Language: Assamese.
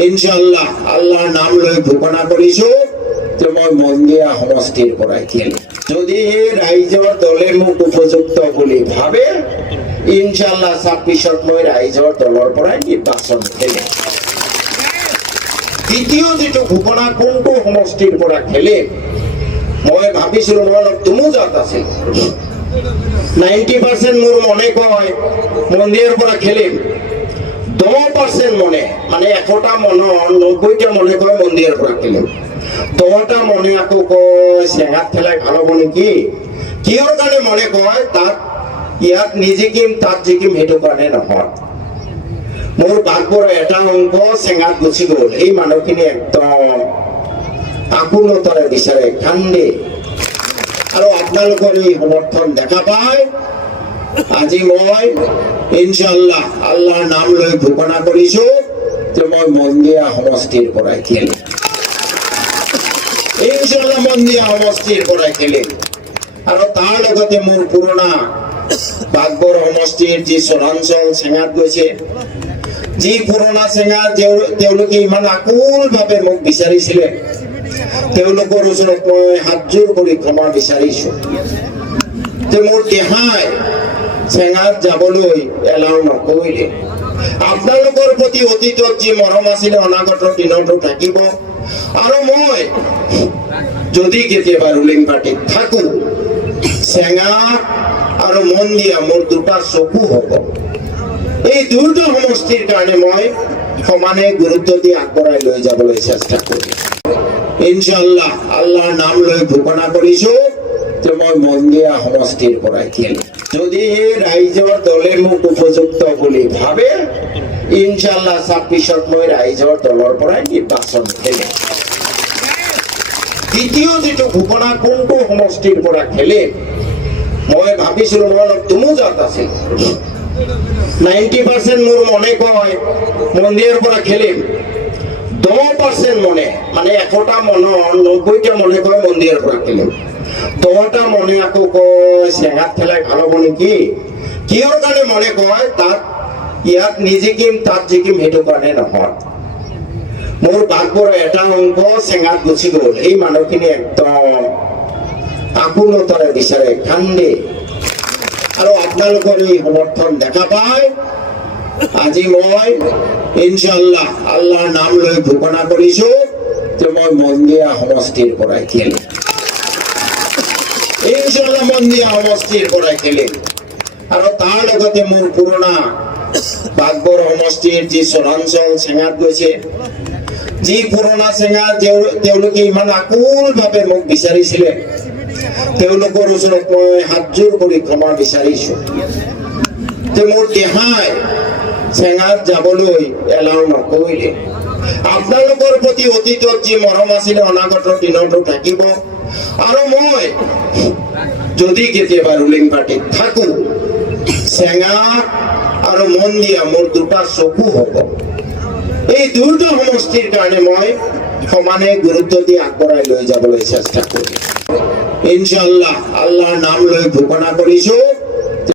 ইনশাআল্লাহ আল্লাহৰ নাম লৈ ঘোষণা কৰিছো যে মই মন্দিয়া সমষ্টিৰ পৰাই খেলিম। যদি ৰাইজৰ দলে মোক উপযুক্ত বুলি ভাবে ইনশাআল্লাহ 26ত মই ৰাইজৰ দলৰ পৰাই নিৰ্বাচন খেলিম। দ্বিতীয় যেটো ঘোষণা কোনটো সমষ্টিৰ পৰা খেলিম মই ভাবিছিলো মই অলপ তুমুজাত আছিল। 90% মোৰ মনে কয় মন্দিৰৰ পৰা খেলিম, 10% মনে মানে 100টা মনৰ 90টা মনে কয় মন্দিৰৰ পৰা খেলিম, 10টা মনে আকৌ কয় চেঙাত খেলাই ভাল হ'ব নেকি। কিহৰ কাৰণে মনে কয় তাত ইয়াত নিজিকিম তাত জিকিম সেইটো কাৰণে নহয়। মোৰ বাঘবোৰৰ এটা অংক চেঙাত গুচি গ'ল, এই মানুহখিনি একদম আকুলতাৰে বিচাৰে কান্দে আৰু আপোনালোকৰ এই সমৰ্থন দেখা পায় আজি মই ইনশাআল্লাহ আল্লাহৰ নাম লৈ ঘোষণা কৰিছো যে মই মন্দিয়া সমষ্টিৰ পৰাই খেলিম। ইনশাআল্লাহ মন্দিয়া সমষ্টিৰ পৰাই খেলিম আৰু তাৰ লগতে মোৰ পুৰণা বাঘবৰ সমষ্টিৰ যি চৰাঞ্চল চেঙাত গৈছে, যি পুৰণা চেঙা তেওঁলোকে ইমান আকুলভাৱে মোক বিচাৰিছিলে তেওঁলোকৰ ওচৰত মই হাতযোৰ কৰি ক্ষমা বিচাৰিছো যে মোৰ দেহাই চেঙাত যাবলৈ এলাও নকৰিলে। আপোনালোকৰ প্ৰতি অতীতত যি মৰম আছিলে অনাগত দিনতো থাকিব আৰু মই যদি কেতিয়াবা ৰুলিং পাৰ্টিত থাকো চেঙা আৰু মন্দিয়া মোৰ দুটা চকু হ'ব। এই দুটা সমষ্টিৰ কাৰণে মই সমানে গুৰুত্ব দি আগবঢ়াই লৈ যাবলৈ চেষ্টা কৰিম। ইনশাআল্লাহ আল্লাহৰ নাম লৈ ঘোষণা কৰিছো যে মই মন্দিয়া সমষ্টিৰ পৰাই খেলিম। যদি ৰাইজৰ দলে মোক উপযুক্ত বুলি ভাবে ইনশাআল্লাহ 26ত মই ৰাইজৰ দলৰ পৰাই নিৰ্বাচন খেলিম। দ্বিতীয় যেটো ঘোষণা কোনটো সমষ্টিৰ পৰা খেলিম মই ভাবিছিলো মই অলপ তুমুজাত আছিল। 90% মোৰ মনে কয় মন্দিৰৰ পৰা খেলিম, 10% মনে মানে 100টা মনৰ 90টা মনে কয় মন্দিৰৰ পৰা খেলিম, 10টা মনে আকৌ কয় চেঙাত খেলাই ভাল হ'ব নেকি। কিহৰ কাৰণে মনে কয় তাত ইয়াত নিজিকিম তাত জিকিম সেইটো কাৰণে নহয়। মোৰ বাঘবোৰৰ এটা অংক চেঙাত গুচি গ'ল, এই মানুহখিনি একদম আকুলতাৰে বিচাৰে কান্দে আৰু আপোনালোকৰ এই সমৰ্থন দেখা পায় আজি মই ইনশাআল্লাহ আল্লাহৰ নাম লৈ ঘোষণা কৰিছো যে মই মন্দিয়া সমষ্টিৰ পৰাই খেলিম। ইনশাআল্লাহ মন্দিয়া সমষ্টিৰ পৰাই খেলিম আৰু তাৰ লগতে মোৰ পুৰণা বাঘবৰ সমষ্টিৰ যি চৰাঞ্চল চেঙাত গৈছে, যি পুৰণা চেঙা তেওঁলোকে ইমান আকুলভাৱে মোক বিচাৰিছিলে তেওঁলোকৰ ওচৰত মই হাতযোৰ কৰি ক্ষমা বিচাৰিছো যে মোৰ দেহাই চেঙাত যাবলৈ এলাও নকৰিলে। আপোনালোকৰ প্ৰতি অতীতত যি মৰম আছিলে অনাগত দিনতো থাকিব আৰু মই যদি কেতিয়াবা ৰুলিং পাৰ্টিত থাকো চেঙা আৰু মন্দিয়া মোৰ দুটা চকু হ'ব। এই দুটা সমষ্টিৰ কাৰণে মই সমানে গুৰুত্ব দি আগবঢ়াই লৈ যাবলৈ চেষ্টা কৰিম। ইনশাআল্লাহ আল্লাহৰ নাম লৈ ঘোষণা কৰিছো